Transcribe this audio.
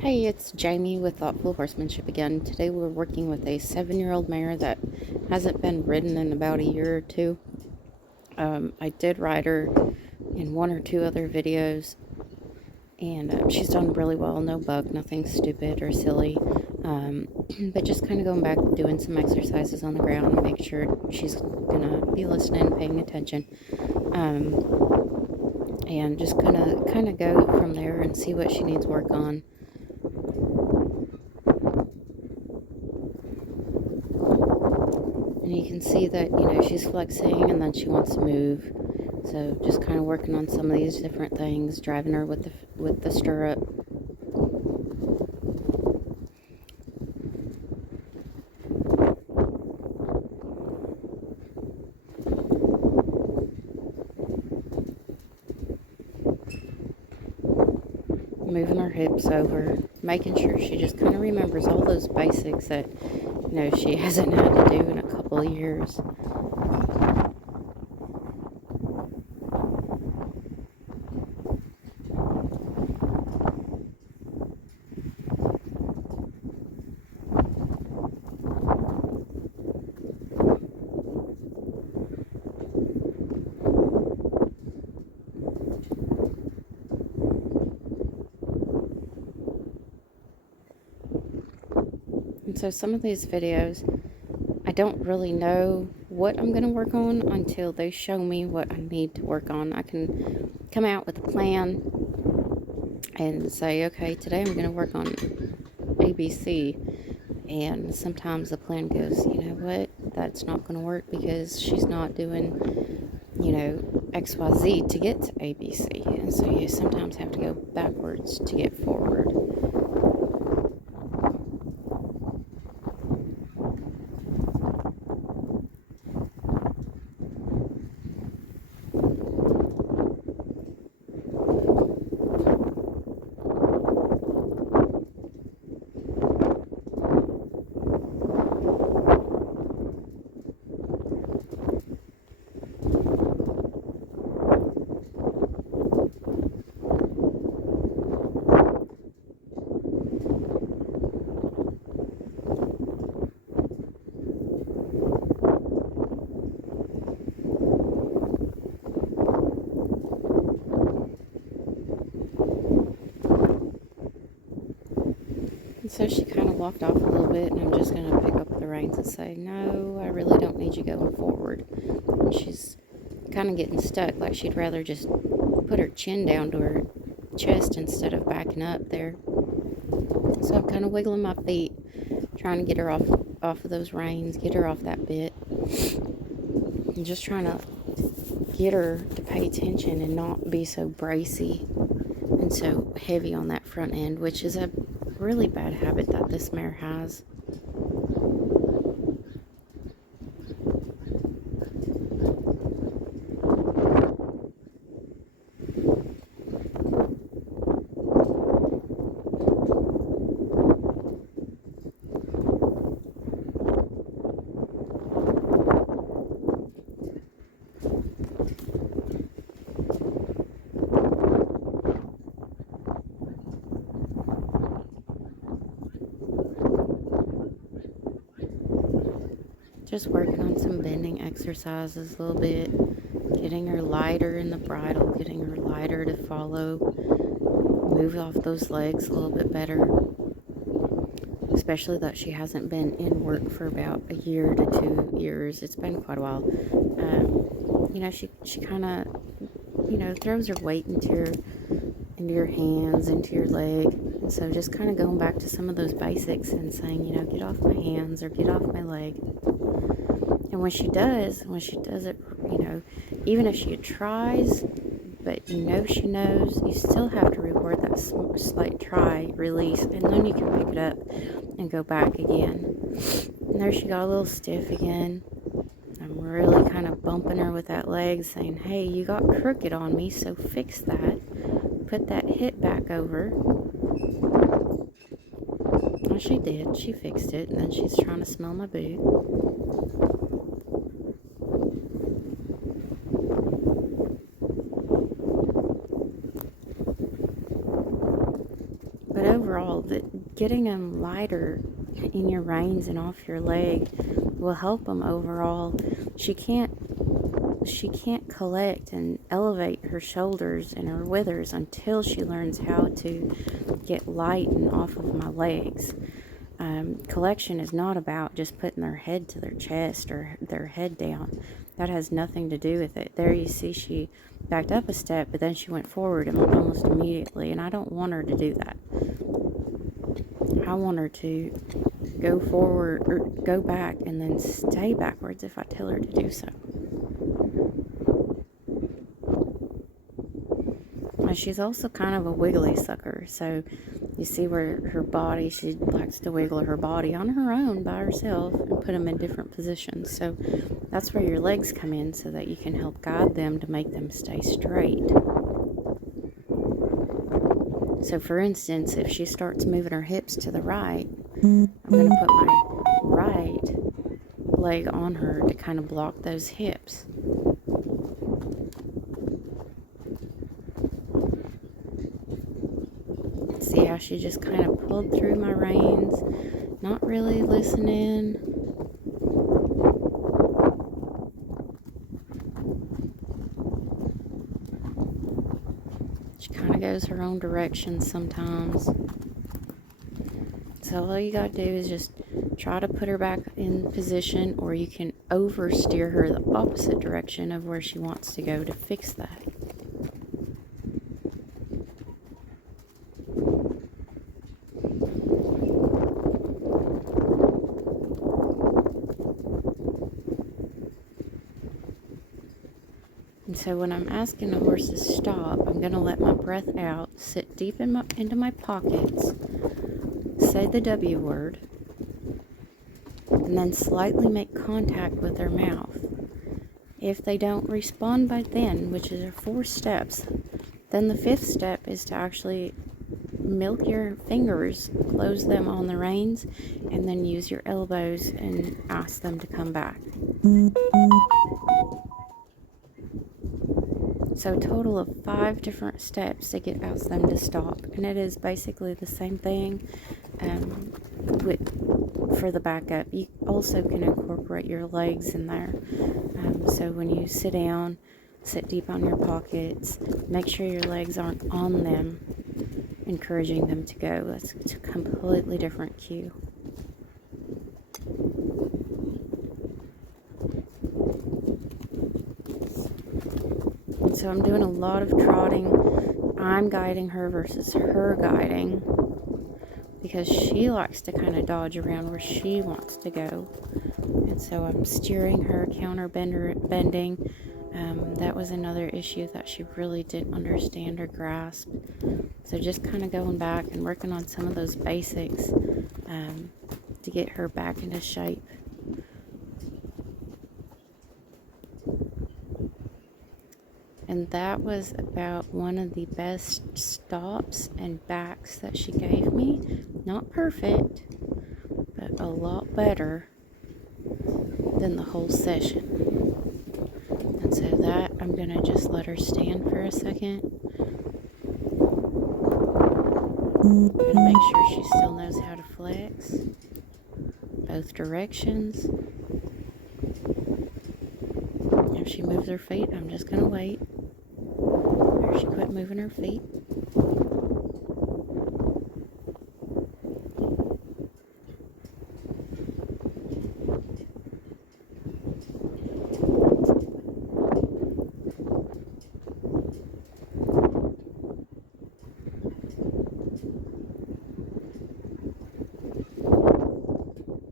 Hey, it's Jamie with Thoughtful Horsemanship again. Today we're working with a 7-year-old mare that hasn't been ridden in about a year or two. I did ride her in one or two other videos, and she's done really well. No bug, nothing stupid or silly, but just kind of going back, doing some exercises on the ground and make sure she's gonna be listening, paying attention, and just kind of go from there and see what she needs work on. And you can see that, she's flexing and then she wants to move. So just kind of working on some of these different things, driving her with the stirrup. Moving her hips over, making sure she just kind of remembers all those basics that, she hasn't had to do in a couple of years. And so some of these videos, I don't really know what I'm going to work on until they show me what I need to work on. I can come out with a plan and say, okay, today I'm going to work on ABC. And sometimes the plan goes, you know what, that's not going to work because she's not doing, XYZ to get to ABC. And so you sometimes have to go backwards to get forward. And so she kind of walked off a little bit, and I'm just going to pick up the reins and say, no, I really don't need you going forward. And she's kind of getting stuck, like she'd rather just put her chin down to her chest instead of backing up there. So I'm kind of wiggling my feet, trying to get her off of those reins, get her off that bit, and just trying to get her to pay attention and not be so bracy and so heavy on that front end, which is a really bad habit that this mare has. Just working on some bending exercises a little bit, getting her lighter in the bridle, getting her lighter to follow, move off those legs a little bit better, especially that she hasn't been in work for about a year to 2 years. It's been quite a while. She kind of, throws her weight into your hands, into your leg. And so just kind of going back to some of those basics and saying, get off my hands or get off my leg. And when she does it, even if she tries, but she knows, you still have to reward that slight try, release, and then you can pick it up and go back again. And there she got a little stiff again. I'm really kind of bumping her with that leg, saying, hey, you got crooked on me, so fix that. Put that hip back over. Well, she did. She fixed it, and then she's trying to smell my boot. But overall, getting them lighter in your reins and off your leg will help them overall. She can't collect and elevate her shoulders and her withers until she learns how to get light and off of my legs. Collection is not about just putting their head to their chest or their head down. That has nothing to do with it. There you see she backed up a step, but then she went forward almost immediately, and I don't want her to do that. I want her to go forward or go back and then stay backwards if I tell her to do so. Now, she's also kind of a wiggly sucker, so you see where her body, she likes to wiggle her body on her own by herself and put them in different positions. So that's where your legs come in, so that you can help guide them to make them stay straight. So for instance, if she starts moving her hips to the right, I'm going to put my right leg on her to kind of block those hips. See how she just kind of pulled through my reins, not really listening. She kind of goes her own direction sometimes. So all you gotta do is just try to put her back in position, or you can oversteer her the opposite direction of where she wants to go to fix that. And so when I'm asking the horse to stop, I'm going to let my breath out, sit deep into my pockets, say the W word, and then slightly make contact with their mouth. If they don't respond by then, which is 4 steps, then the 5th step is to actually milk your fingers, close them on the reins, and then use your elbows and ask them to come back. So a total of 5 different steps to ask them to stop. And it is basically the same thing for the backup. You also can incorporate your legs in there. So when you sit down, sit deep on your pockets, make sure your legs aren't on them, encouraging them to go. That's a completely different cue. So I'm doing a lot of trotting. I'm guiding her versus her guiding, because she likes to kind of dodge around where she wants to go. And so I'm steering her, bending. That was another issue that she really didn't understand or grasp. So just kind of going back and working on some of those basics to get her back into shape. And that was about one of the best stops and backs that she gave me. Not perfect, but a lot better than the whole session. And so that, I'm going to just let her stand for a second. I'm going to make sure she still knows how to flex both directions. If she moves her feet, I'm just going to wait. There, she quit moving her feet.